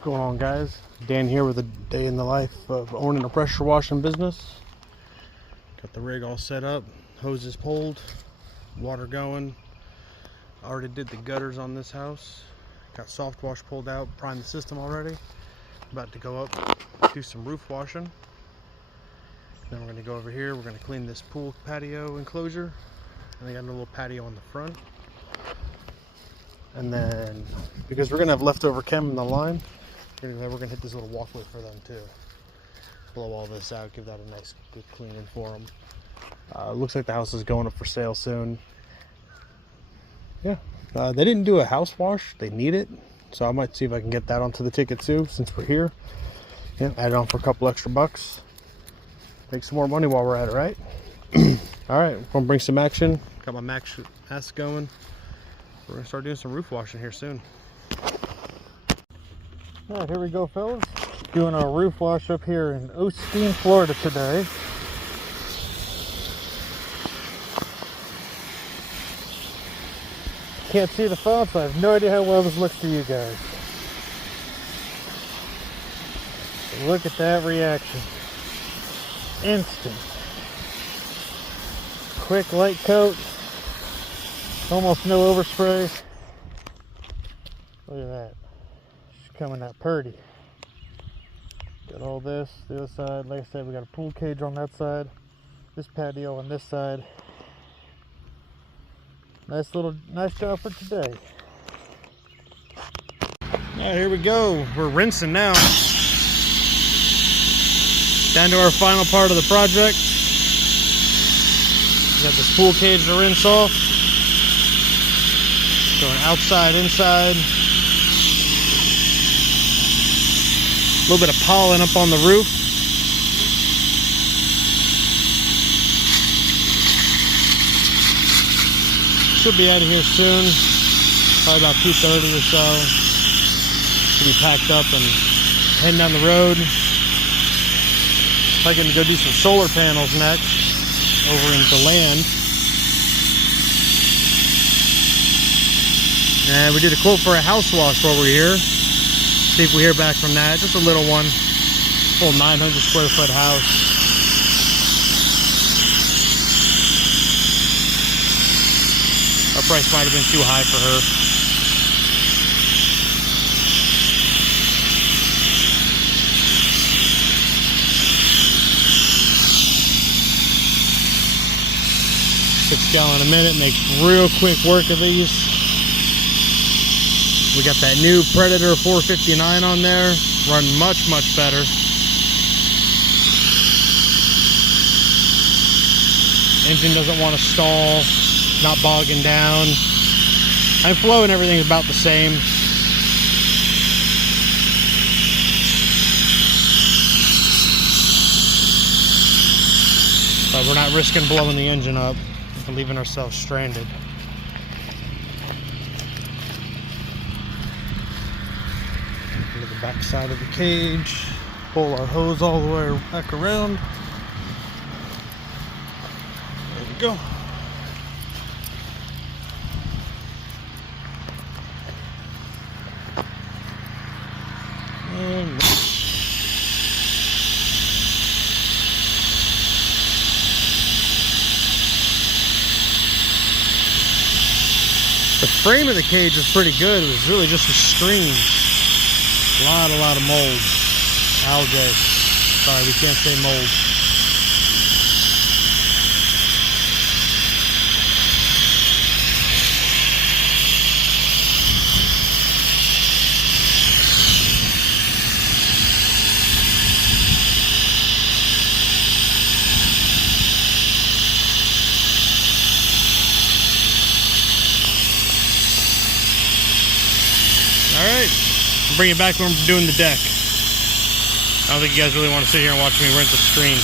What's going on, guys? Dan here with a day in the life of owning a pressure washing business. Got the rig all set up, hoses pulled, water going. Already did the gutters on this house. Got soft wash pulled out, primed the system already. About to go up, do some roof washing. Then we're going to go over here. We're going to clean this pool patio enclosure. And they got a little patio on the front. And then, because we're going to have leftover chem in the line, we're going to hit this little walkway for them too. Blow all this out, give that a nice good cleaning for them. Looks like the house is going up for sale soon. Yeah, they didn't do a house wash. They need it. So I might see if I can get that onto the ticket too, since we're here. Yeah, add it on for a couple extra bucks. Make some more money while we're at it, right? All right, we're gonna bring some action. Got my mask going. We're gonna start doing some roof washing here soon. All right, here we go, fellas. Doing our roof wash up here in Osteen, Florida today. Can't see the phone, so I have no idea how well this looks to you guys. Look at that reaction. Instant. Quick light coat. Almost no overspray. Look at that. She's coming out pretty. Got all this, the other side. Like I said, we got a pool cage on that side. This patio on this side. Nice job for today. Yeah, here we go. We're rinsing now. Down to our final part of the project. We got this pool cage to rinse off. Going outside, inside. A little bit of pollen up on the roof. Should be out of here soon. Probably about 2:30 or so. Should be packed up and heading down the road. Probably gonna go do some solar panels next over in DeLand. And we did a quote for a house wash while we're here. See if we hear back from that. Just a little one. Full 900 square foot house. Our price might have been too high for her. $6 gallon a minute, makes real quick work of these. We got that new Predator 459 on there, run much better. Engine doesn't want to stall, not bogging down. And flow and everything is about the same. But we're not risking blowing the engine up and leaving ourselves stranded. Into the back side of the cage, pull our hose all the way back around. There we go. And the frame of the cage was pretty good. It was really just a screen. A lot of mold. Algae. Sorry, we can't say mold. Alright, I'll bring it back when we're doing the deck. I don't think you guys really want to sit here and watch me rinse the screen.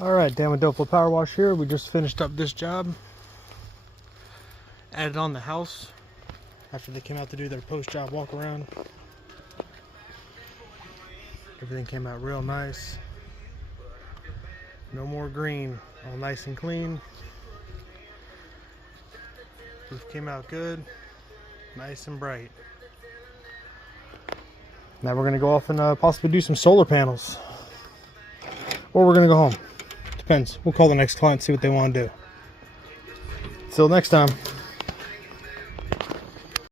Alright, Dan with Dopeful Power Wash here. We just finished up this job. Added on the house after they came out to do their post-job walk around. Everything came out real nice. No more green, all nice and clean. Roof came out good, nice and bright. Now we're gonna go off and possibly do some solar panels. Or we're gonna go home. Depends. We'll call the next client, see what they want to do. Till next time.